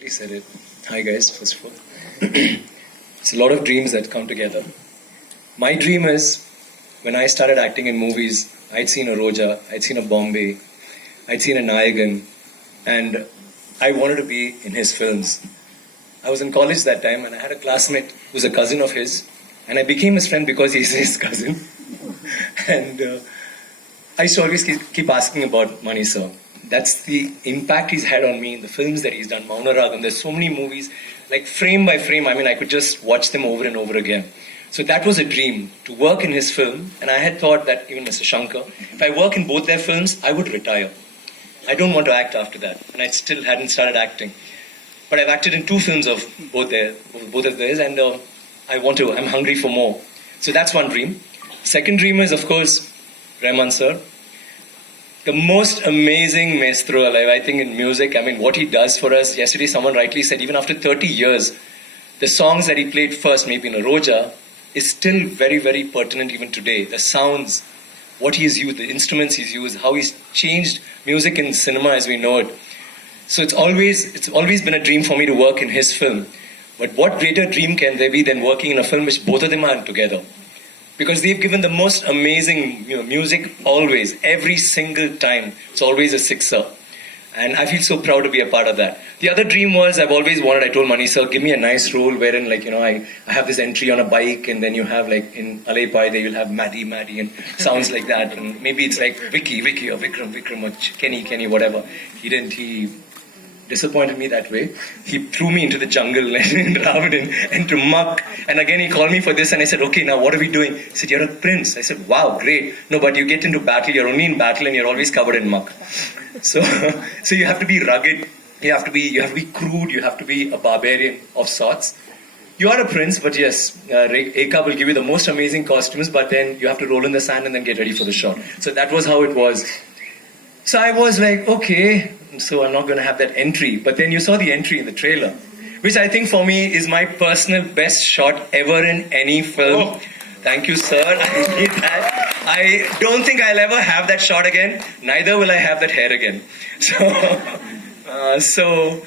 He said it. Hi guys, first of all. It's a lot of dreams that come together. My dream is, when I started acting in movies, I'd seen a Roja, I'd seen a Bombay, I'd seen a Nayagan, and I wanted to be in his films. I was in college that time and I had a classmate who's a cousin of his, and I became his friend because he's his cousin. And I used to always keep asking about Mani sir. That's the impact he's had on me in the films that he's done. Mauna Ragam, there's so many movies, like frame by frame, I could just watch them over and over again. So that was a dream, to work in his film, and I had thought that, even Mr. Shankar, if I work in both their films, I would retire. I don't want to act after that, and I still hadn't started acting. But I've acted in 2 films of both of theirs, and I'm hungry for more. So that's one dream. Second dream is, of course, Rahman sir. The most amazing maestro alive, I think, in music. What he does for us. Yesterday, someone rightly said, even after 30 years, the songs that he played first, maybe in a Roja, is still very, very pertinent even today. The sounds, what he's used, the instruments he's used, how he's changed music in cinema as we know it. So it's always been a dream for me to work in his film. But what greater dream can there be than working in a film which both of them are together? Because they've given the most amazing music always, every single time. It's always a sixer. And I feel so proud to be a part of that. The other dream was, I've always wanted, I told Mani sir, give me a nice role wherein, I have this entry on a bike, and then you have, in Alaipai, there you'll have Maddie, and sounds like that. And maybe it's like Vicky, or Vikram, or Kenny, whatever. He disappointed me that way. He threw me into the jungle in Ravana and to muck. And again, he called me for this, and I said, okay, now what are we doing? He said, you're a prince. I said, wow, great. No, but you get into battle, you're only in battle, and you're always covered in muck. So you have to be rugged, you have to be crude, you have to be a barbarian of sorts. You are a prince, but yes, Eka will give you the most amazing costumes, but then you have to roll in the sand and then get ready for the shot. So that was how it was. So I was like, okay, so I'm not going to have that entry. But then you saw the entry in the trailer, which I think for me is my personal best shot ever in any film. Oh. Thank you, sir. I need that. I don't think I'll ever have that shot again. Neither will I have that hair again. So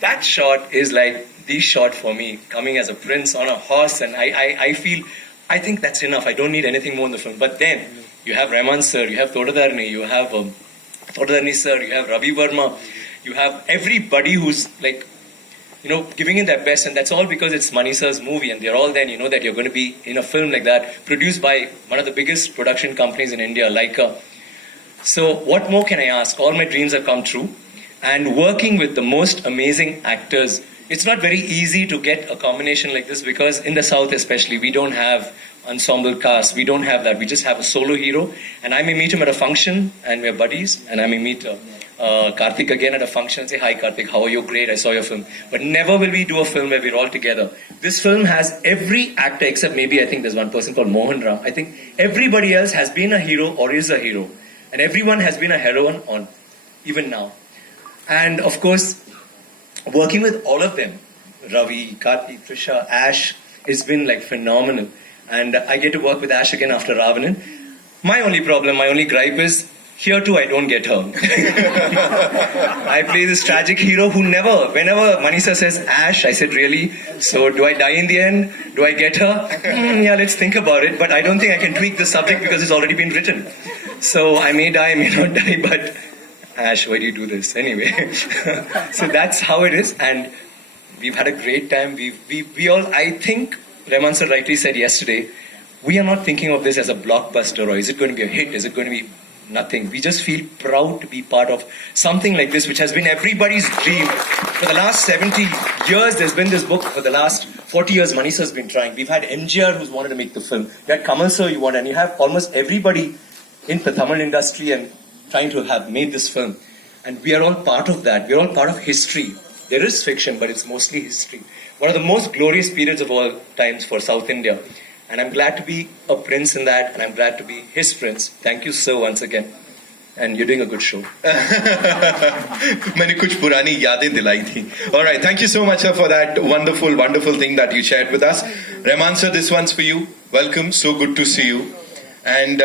that shot is like the shot for me, coming as a prince on a horse. And I think that's enough. I don't need anything more in the film. But then you have Rahman sir, you have Thodadarni, you have Thodadarni sir, you have Ravi Verma, you have everybody who's giving it their best, and that's all because it's Mani sir's movie, and they're all then, that you're going to be in a film like that, produced by one of the biggest production companies in India, Laika. So what more can I ask? All my dreams have come true, and working with the most amazing actors. It's not very easy to get a combination like this, because in the South especially, we don't have ensemble cast, we don't have that, we just have a solo hero, and I may meet him at a function, and we're buddies, and I may meet Karthik again at a function and say, hi Karthik, how are you? Great, I saw your film. But never will we do a film where we're all together. This film has every actor, except maybe I think there's one person called Mohan Ram. I think everybody else has been a hero or is a hero. And everyone has been a heroine on, even now. And of course, working with all of them, Ravi, Karthik, Trisha, Ash, it's been phenomenal. And I get to work with Ash again after Ravanan. My only gripe is, here too, I don't get her. I play this tragic hero who whenever Mani sir says, Ash, I said, really? So do I die in the end? Do I get her? Yeah, let's think about it. But I don't think I can tweak the subject because it's already been written. So I may die, I may not die, but Ash, why do you do this? Anyway, so that's how it is. And we've had a great time. We all, I think, Rahman sir rightly said yesterday, we are not thinking of this as a blockbuster, or is it going to be a hit? Is it going to be nothing? We just feel proud to be part of something like this, which has been everybody's dream. For the last 70 years, there's been this book. For the last 40 years, Mani sir's been trying. We've had MGR who's wanted to make the film. You had Kamal sir, and you have almost everybody in the Tamil industry and trying to have made this film. And we are all part of that. We're all part of history. There is fiction, but it's mostly history. One of the most glorious periods of all times for South India. And I'm glad to be a prince in that, and I'm glad to be his prince. Thank you, sir, once again. And you're doing a good show. मैंने कुछ पुरानी यादें दिलाई थी. All right, thank you so much, sir, for that wonderful thing that you shared with us. Rahman sir, this one's for you. Welcome, so good to see you. And